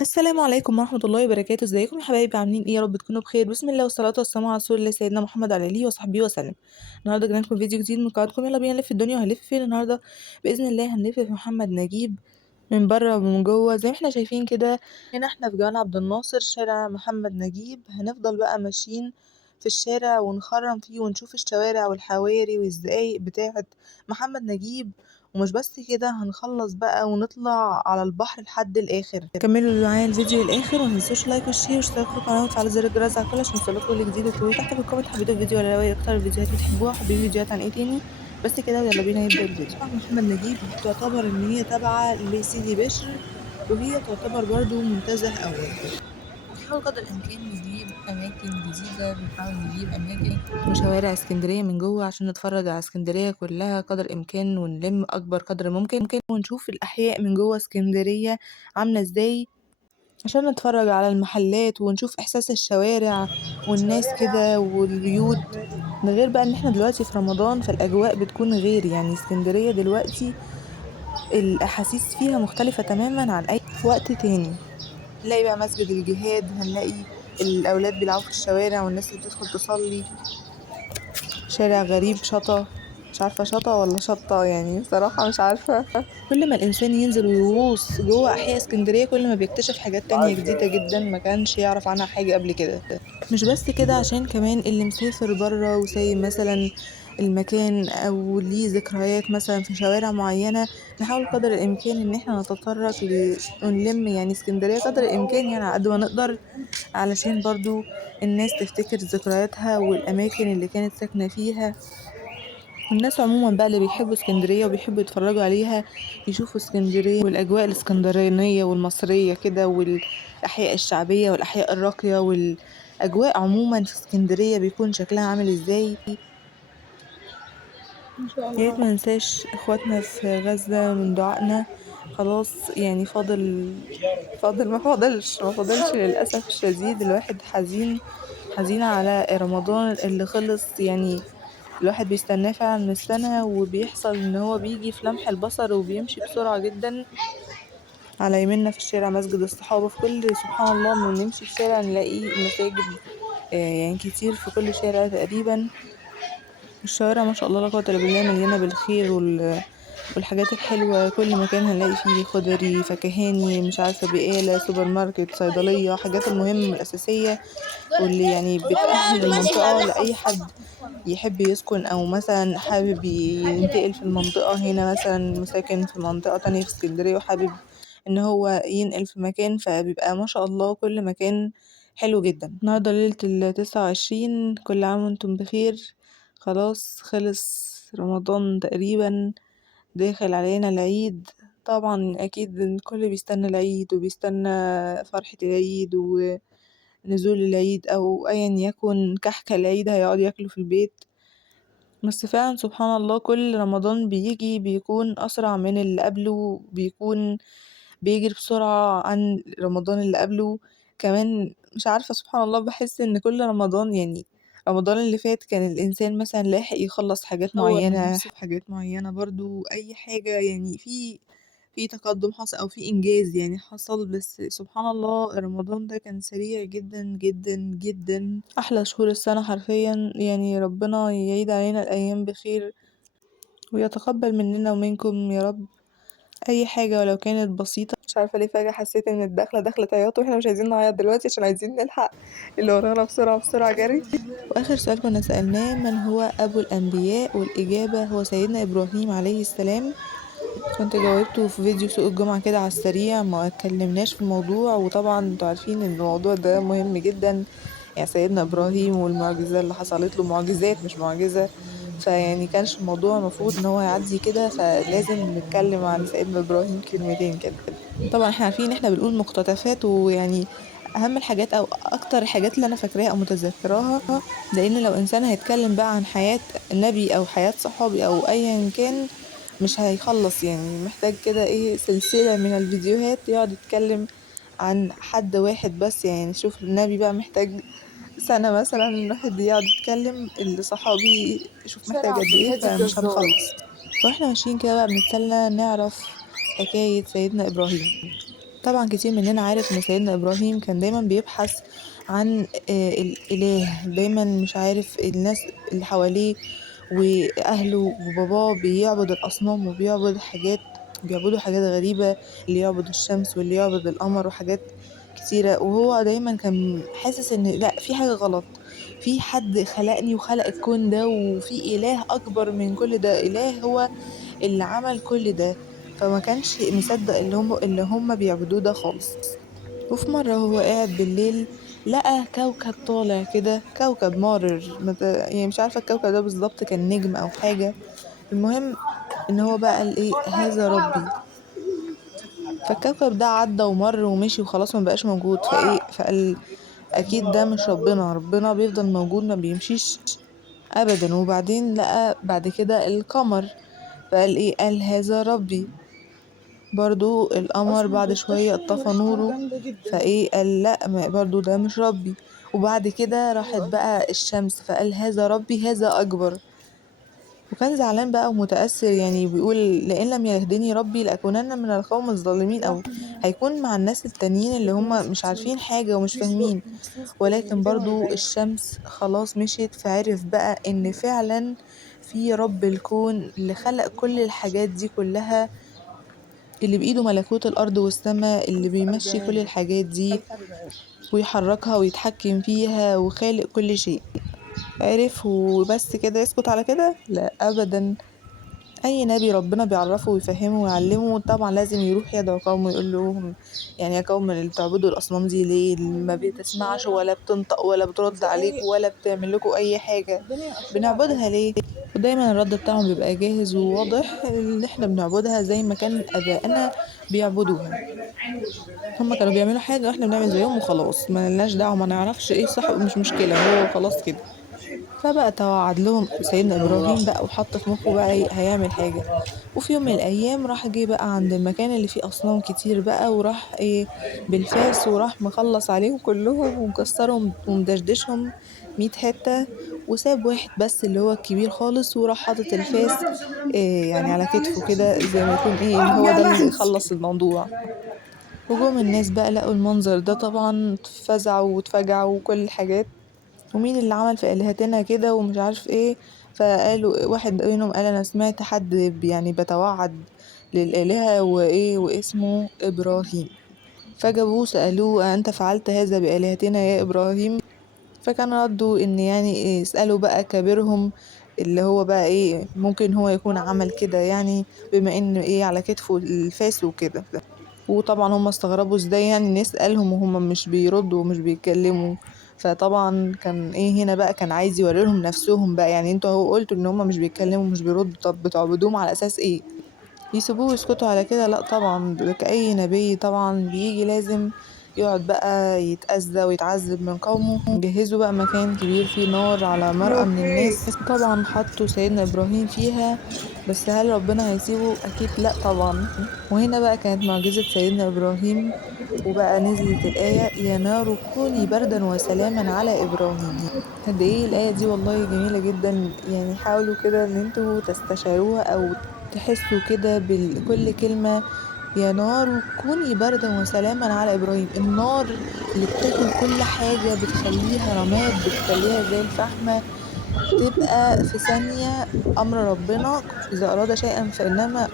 السلام عليكم ورحمة الله وبركاته، ازيكم يا حبايبي؟ عاملين ايه؟ يا رب تكونوا بخير. بسم الله والصلاة والسلام على رسول الله سيدنا محمد على اله وصحبه وسلم. النهارده جايين لكم فيديو جديد من قناتكم يلا بينا نلف الدنيا. وهنلف فين النهارده؟ بإذن الله هنلف في محمد نجيب من بره ومن جوه زي ما احنا شايفين كده. هنا احنا في جمال عبد الناصر، شارع محمد نجيب. هنفضل بقى ماشيين في الشارع ونخرم فيه ونشوف الشوارع والحواري والزقايق بتاعة محمد نجيب. ومش بس كده، هنخلص بقى ونطلع على البحر لحد الاخر. كملوا معايا الفيديو للاخر، وما تنسوش لايك وشير واشتراك في القناه وتفعلوا زر الجرس على الكل عشان يوصلكوا كل جديد. واكتبوا لي تحت في الكومنت حبيتوا الفيديو ولا لا، وايه اكتر الفيديوهات بتحبوها، حابين فيديوهات عن ايه تاني. بس كده ويلا بينا نبدا الفيديو. طبعا محمد نجيب تعتبر ان هي تابعه لسيدي بشر، وهي تعتبر برضو منتزه اول. بنحاول قدر الإمكان نجيب أماكن جديدة، بنحاول نجيب أماكن وشوارع اسكندرية من جوه عشان نتفرج على اسكندرية كلها قدر الإمكان، ونلم أكبر قدر ممكن ونشوف الأحياء من جوه اسكندرية عاملة ازاي، عشان نتفرج على المحلات ونشوف إحساس الشوارع والناس كده والبيوت. ده غير بقى إن احنا دلوقتي في رمضان، فالأجواء بتكون غير، يعني اسكندرية دلوقتي الأحاسيس فيها مختلفة تماما عن أي وقت تاني. هنلاقي بقى مسجد الجهاد، هنلاقي الأولاد بيلعبوا في الشوارع والناس اللي بتدخل تصلي. شارع غريب شطا، مش عارفة شطا ولا شطة، يعني بصراحة مش عارفة. كل ما الإنسان ينزل ويغوص جوه أحياء اسكندرية كل ما بيكتشف حاجات تانية جديدة جدا ما كانش يعرف عنها حاجة قبل كده. مش بس كده، عشان كمان اللي مسافر برا وسايب مثلا المكان او ليه ذكريات مثلا في شوارع معينة، نحاول قدر الامكان ان احنا نتطرق ونلم يعني اسكندرية قدر الامكان، يعني على قد ما نقدر، علشان برضو الناس تفتكر ذكرياتها والاماكن اللي كانت ساكنة فيها. والناس عموما بقى اللي بيحبوا اسكندرية وبيحبوا يتفرجوا عليها يشوفوا اسكندرية والأجواء الاسكندرانية والمصرية كده، والأحياء الشعبية والأحياء الراقية، والأجواء عموما في اسكندرية بيكون شكلها عامل ازاي. ان شاء ياريت الله. ما ننساش اخواتنا في غزة من دعائنا. خلاص يعني فاضل ما فاضلش للأسف الشديد. الواحد حزين على رمضان اللي خلص، يعني الواحد بيستناه فعلا من السنة، وبيحصل ان هو بيجي في لمح البصر وبيمشي بسرعة جدا. على يمنا في الشارع مسجد الصحابة، في كل سبحان الله ما بنمشي في شارع نلاقي مساجد، يعني كتير في كل شارع تقريبا. الشوارع ما شاء الله لا قوة الا بالله مليانة بالخير والحاجات الحلوة. كل مكان هنلاقي فيه خضري فكهاني مش عارفة بقالة سوبر ماركت صيدلية، حاجات المهم الأساسية واللي يعني بتأهل المنطقة لأي حد يحب يسكن، أو مثلا حابب ينتقل في المنطقة هنا، مثلا مساكن في منطقة تانية في اسكندرية وحابب إن هو ينقل في مكان، فبيبقى ما شاء الله كل مكان حلو جدا. النهاردة ليلة ال29، كل عام وانتم بخير. خلاص خلص رمضان تقريبا، داخل علينا العيد. طبعا أكيد الكل بيستنى العيد وبيستنى فرحة العيد ونزول العيد، أو أيا يكن كحك العيد هيقعد ياكله في البيت. بس فعلا سبحان الله كل رمضان بيجي بيكون أسرع من اللي قبله، بيكون بيجري بسرعة عن رمضان اللي قبله كمان. مش عارفة سبحان الله، بحس ان كل رمضان، يعني رمضان اللي فات كان الإنسان مثلا لاحق يخلص حاجات طور من معينة، نفسك. حاجات معينة برضو، أي حاجة يعني في تقدم حصل أو في إنجاز يعني حصل. بس سبحان الله رمضان ده كان سريع جدا جدا جدا، أحلى شهور السنة حرفيا. يعني ربنا يعيد علينا الأيام بخير ويتقبل مننا ومنكم يا رب أي حاجة ولو كانت بسيطة. مش عارفة ليه فجأة حسيت ان الدخلة دخلة عياط، واحنا مش عايزين نعيط دلوقتي عشان عايزين نلحق اللي ورانا بسرعة بسرعة جري. واخر سؤال كنا سألناه من هو ابو الانبياء، والاجابة هو سيدنا ابراهيم عليه السلام. كنت جاوبته في فيديو سوق الجمعة كده على السريع، ما اتكلمناش في الموضوع، وطبعا انتوا عارفين ان الموضوع ده مهم جدا. يعني سيدنا ابراهيم والمعجزة اللي حصلت له، معجزات مش معجزة، فيعني كانش الموضوع المفروض ان هو يعدي كده، فلازم نتكلم عن سيدنا ابراهيم كلمتين كده. طبعا احنا عارفين ان احنا بنقول مقتطفات، ويعني اهم الحاجات او اكتر الحاجات اللي انا فاكراها او متذكراها، لان لو انسان هيتكلم بقى عن حياة نبي او حياة صحابي او ايا كان مش هيخلص، يعني محتاج كده ايه سلسلة من الفيديوهات يقعد يتكلم عن حد واحد بس. يعني شوف النبي بقى محتاج سنة مثلا الواحد يقعد يتكلم، الصحابي شوف محتاج شارع قد عبد ايه، الهادي فمش الجزار. هنخلص. واحنا ماشيين كده بقى بنتسلى نعرف حكاية سيدنا إبراهيم. طبعا كتير مننا عارف ان سيدنا ابراهيم كان دايما بيبحث عن الاله، دايما مش عارف الناس اللي حواليه واهله وباباه بيعبد الاصنام وبيعبد حاجات، بيعبدوا حاجات غريبة، اللي يعبد الشمس واللي يعبد القمر وحاجات كتيرة. وهو دايما كان حاسس ان لا، في حاجة غلط، في حد خلقني وخلق الكون ده، وفي اله اكبر من كل ده، اله هو اللي عمل كل ده. فما كانش مصدق اللي هم بيعبدوه ده خالص. وفي مرة وهو قاعد بالليل لقى كوكب طالع كده، كوكب مارر يعني مش عارفة الكوكب ده بالظبط كان نجم أو حاجة. المهم إن هو بقى قال إيه، هذا ربي. فالكوكب ده عدى ومر ومشي وخلاص ما بقاش موجود. فقال أكيد ده مش ربنا، ربنا بيفضل موجود ما بيمشيش أبدا. وبعدين لقى بعد كده القمر، فقال إيه، قال هذا ربي. برضو القمر بعد شوية اتطفى نوره، فايه قال لا، برضو ده مش ربي. وبعد كده راحت بقى الشمس، فقال هذا ربي هذا أكبر. وكان زعلان بقى ومتأثر، يعني بيقول لئن لم يهدني ربي لأكونن من القوم الظالمين، أو هيكون مع الناس التانيين اللي هم مش عارفين حاجة ومش فاهمين. ولكن برضو الشمس خلاص مشيت، فعرف بقى إن فعلا في رب الكون اللي خلق كل الحاجات دي كلها، اللي بإيده ملكوت الأرض والسماء، اللي بيمشي كل الحاجات دي ويحركها ويتحكم فيها وخالق كل شيء. عرف وبس كده يسكت على كده؟ لا أبدا. أي نبي ربنا بيعرفه ويفهمه ويعلمه طبعا لازم يروح يدعو قومه، يقول لهم يعني يا قوم اللي بتعبدوا الأصنام دي ليه، اللي ما بتسمعش ولا بتنطق ولا بترد عليكم ولا بتعمل لكم أي حاجة، بنعبدها ليه؟ ودايما الرد بتاعهم بيبقى جاهز وواضح، اللي احنا بنعبدها زي ما كان آبائنا بيعبدوها. هما كانوا بيعملوا حاجة واحنا بنعمل زيهم وخلاص، ما لناش دعوة، ما نعرفش ايه صح مش مشكلة، هو خلاص كده. فبقى توعد لهم سيدنا إبراهيم بقى وحط في مخه بقى إيه هيعمل حاجة. وفي يوم من الأيام راح جه بقى عند المكان اللي فيه أصنام كتير بقى، وراح إيه بالفاس وراح مخلص عليهم كلهم ومكسرهم ومدشدشهم 100 حتة. وساب واحد بس اللي هو الكبير خالص، وراح حاطط الفاس إيه يعني على كتفه كده، زي ما يكون إيه اللي هو ده اللي يخلص الموضوع. وجم الناس بقى لقوا المنظر ده طبعا فزعوا واتفجعوا وكل الحاجات، ومين اللي عمل في آلهتنا كده ومش عارف ايه. فقالوا واحد منهم قال انا سمعت حد يعني بتوعد للآلهة وايه واسمه إبراهيم. فجابوه سألوه أنت فعلت هذا بآلهتنا يا إبراهيم؟ فكان ردوا ان يعني إيه، اسألوا بقى كبيرهم اللي هو بقى ايه ممكن هو يكون عمل كده، يعني بما ان ايه على كتفه الفاس وكده. وطبعا هم استغربوا ازاي يعني نسألهم وهم مش بيردوا ومش بيتكلموا. فطبعا كان ايه هنا بقى كان عايز يوريلهم نفسهم بقى، يعني انتوا هو قلتوا ان هم مش بيتكلموا ومش بيردوا، طب بتعبدوهم على اساس ايه؟ يسيبوه ويسكتوا على كده؟ لا طبعا، ده كأي نبي طبعا بيجي لازم يقعد بقى يتأذى ويتعذب من قومه. جهزوا بقى مكان كبير فيه نار على مرأى من الناس، طبعا حطوا سيدنا إبراهيم فيها. بس هل ربنا هيسيبه؟ أكيد لأ طبعا. وهنا بقى كانت معجزة سيدنا إبراهيم، وبقى نزلت الآية يا نار كوني بردا وسلاما على إبراهيم. قد ايه الآية دي والله جميلة جدا، يعني حاولوا كده ان انتوا تستشعروها او تحسوا كده بكل كلمة. يا نار كوني بردا وسلاما على إبراهيم، النار اللي بتاكل كل حاجة بتخليها رماد، بتخليها زي الفحمة، تبقى في ثانية أمر ربنا إذا أراد شيئا فإنما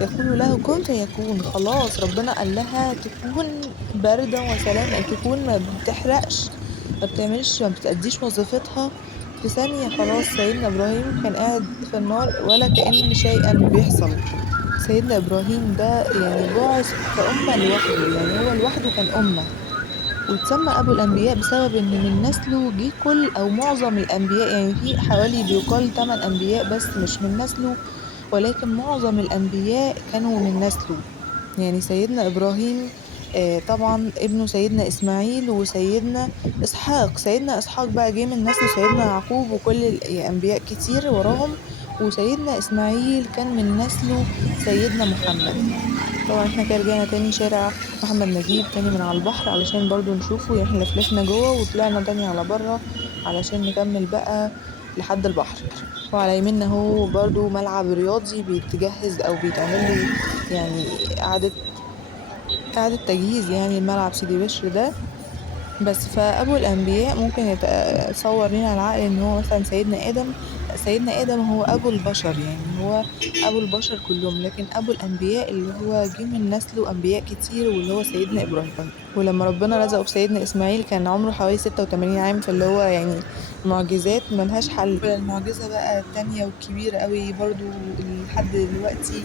يقول له كن فيكون. خلاص ربنا قال لها تكون باردة وسلام، أي تكون ما بتحرقش، ما بتعملش، ما بتأديش وظيفتها، في ثانية خلاص سيدنا إبراهيم كان قاعد في النار ولا كأن شيئا بيحصل. سيدنا إبراهيم ده يعني بعث كأمة لوحده، يعني هو لوحده كان أمة. واتسمى أبو الأنبياء بسبب إن من نسله جه كل أو معظم الأنبياء، يعني في حوالي بيقال 8 أنبياء بس مش من نسله، ولكن معظم الأنبياء كانوا من نسله. يعني سيدنا إبراهيم طبعا ابنه سيدنا إسماعيل وسيدنا إسحاق. سيدنا إسحاق بقى جه من نسله سيدنا يعقوب وكل الأنبياء كتير وراهم. وسيدنا إسماعيل كان من نسله سيدنا محمد. طبعا احنا كده رجعنا تاني شارع محمد نجيب تاني من على البحر علشان برضو نشوفه، يعني احنا لفلفنا جوه وطلعنا تاني على برا علشان نكمل بقى لحد البحر. وعلى يميننا هو برضو ملعب رياضي بيتجهز او بيتعمل له يعني إعادة إعادة تجهيز يعني الملعب سيدي بشر ده. بس فأبو الأنبياء ممكن يتصور لنا العقل إن هو مثلا سيدنا آدم. لأ، سيدنا آدم هو أبو البشر، يعني هو أبو البشر كلهم، لكن أبو الأنبياء اللي هو جه من نسله أنبياء كتير واللي هو سيدنا إبراهيم. ولما ربنا رزقه بسيدنا إسماعيل كان عمره حوالي 86 عام، فاللي هو يعني معجزات ملهاش حل. المعجزة بقى التانية والكبيرة قوي برضو لحد دلوقتي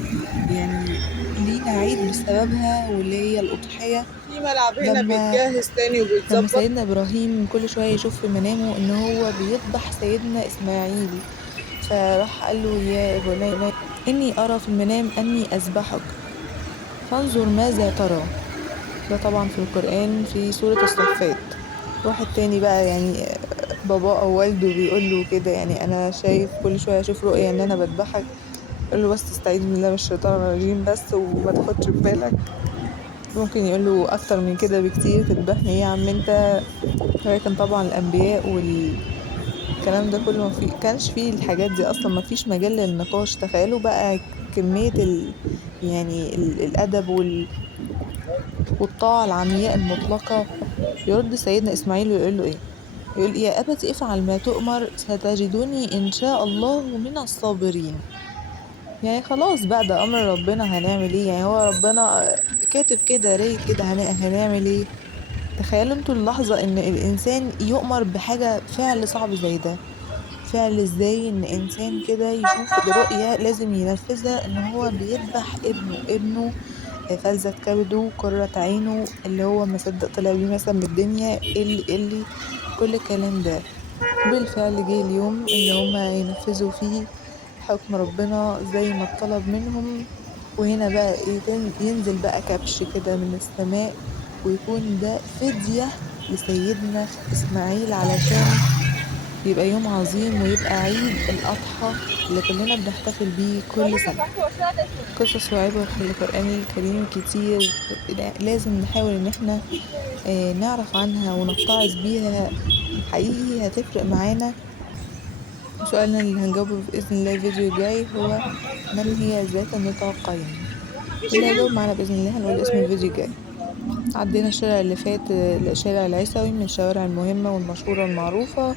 يعني لينا عيد بسببها، واللي هي الأضحية. في ملعب هنا لما بيتجهز تاني لما وبيتظبط. سيدنا إبراهيم كل شوية يشوف في منامه إن هو بيذبح سيدنا إسماعيل، فراح قال له: يا بني إني أرى في المنام أني أذبحك فانظر ماذا ترى. ده طبعا في القرآن في سورة الصفات. واحد تاني بقى يعني بابا أو والده بيقول له كده، يعني أنا شايف كل شوية أشوف رؤية إن أنا بذبحك. يقول له: بس تستعيذ بالله من الشيطان الرجيم بس وما تاخدش في بالك. ممكن يقول له أكتر من كده بكتير، تذبحني إيه يا عم أنت. لكن طبعا الأنبياء والكلام ده كله ما في كانش فيه الحاجات دي أصلا، ما فيش مجال للنقاش. تخيلوا بقى كمية يعني الأدب والطاعة العمياء المطلقة. يرد سيدنا إسماعيل ويقول له إيه؟ يقول: يا أبت افعل ما تؤمر ستجدني إن شاء الله من الصابرين. يعني خلاص بقى ده أمر ربنا، هنعمل إيه؟ يعني هو ربنا كاتب كده رايد كده، هنعمل إيه؟ تخيلوا انتوا اللحظة ان الانسان يؤمر بحاجة فعل صعب زي ده. فعل ازاي ان انسان كده يشوف رؤية لازم ينفذها، ان هو بيذبح ابنه فلذة كبده قرة عينه، اللي هو ما صدق طلع بيه مثلا من الدنيا اللي كل الكلام ده. بالفعل جه اليوم اللي هما ينفذوا فيه حكم ربنا زي ما اتطلب منهم. وهنا بقى ايه، ينزل بقى كبش كده من السماء، ويكون ده فدية لسيدنا إسماعيل علشان يبقى يوم عظيم ويبقى عيد الأضحى اللي كلنا بنحتفل بيه كل سنة. قصص وعبر في القرآن الكريم كتير، لازم نحاول إن احنا نعرف عنها ونتعظ بيها. حقيقي هتفرق معانا. سؤالنا اللي هنجاوبه بإذن الله الفيديو الجاي هو: من هي ذات النطاقين؟ واللي هيجاوب معانا بإذن الله هنقول اسم الفيديو الجاي. عدينا الشارع اللي فات، شارع العيسوي، من الشوارع المهمة والمشهورة والمعروفة.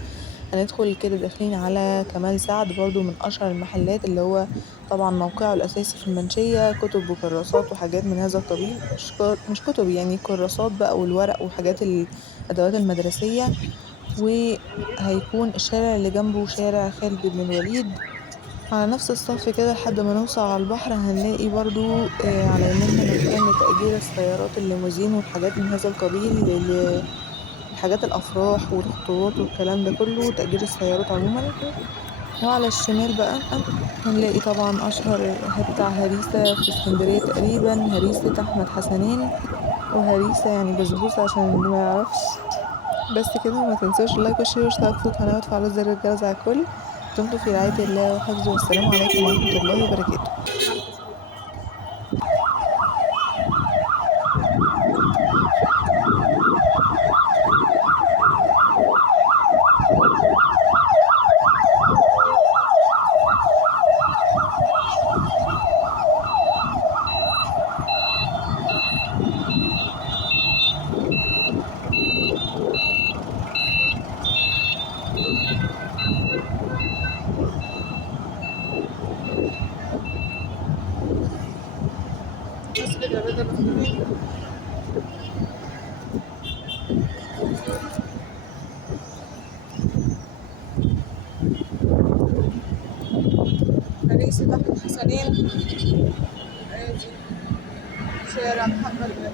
هندخل كده داخلين على كمال سعد، برضو من أشهر المحلات، اللي هو طبعا موقعه الأساسي في المنشية. كتب وكراسات وحاجات من هذا القبيل، مش كتب يعني كراسات بقى والورق وحاجات الأدوات المدرسية. وهيكون الشارع اللي جنبه شارع خالد بن الوليد. على نفس الصف كده لحد ما نوصل على البحر هنلاقي برضو على يميننا مكان لتأجير السيارات الليموزين والحاجات من هذا القبيل، لحاجات الأفراح والخطوبات والكلام ده كله، تأجير السيارات عموما. وعلى الشمال بقى هنلاقي طبعا أشهر بتاع هريسة في اسكندرية تقريبا، هريسة أحمد حسنين، وهريسة يعني بسبوسة عشان اللي ما يعرفش. بس كده، وما تنسوش اللايك والشير واشتراك في القناة وتفعلوا زر الجرس على الكل. دمتم في رعاية الله وحفظه، والسلام عليكم ورحمة الله وبركاته. بس كده بدل ما هريسة أحمد حسنين. ادي شارع محمد نبيل.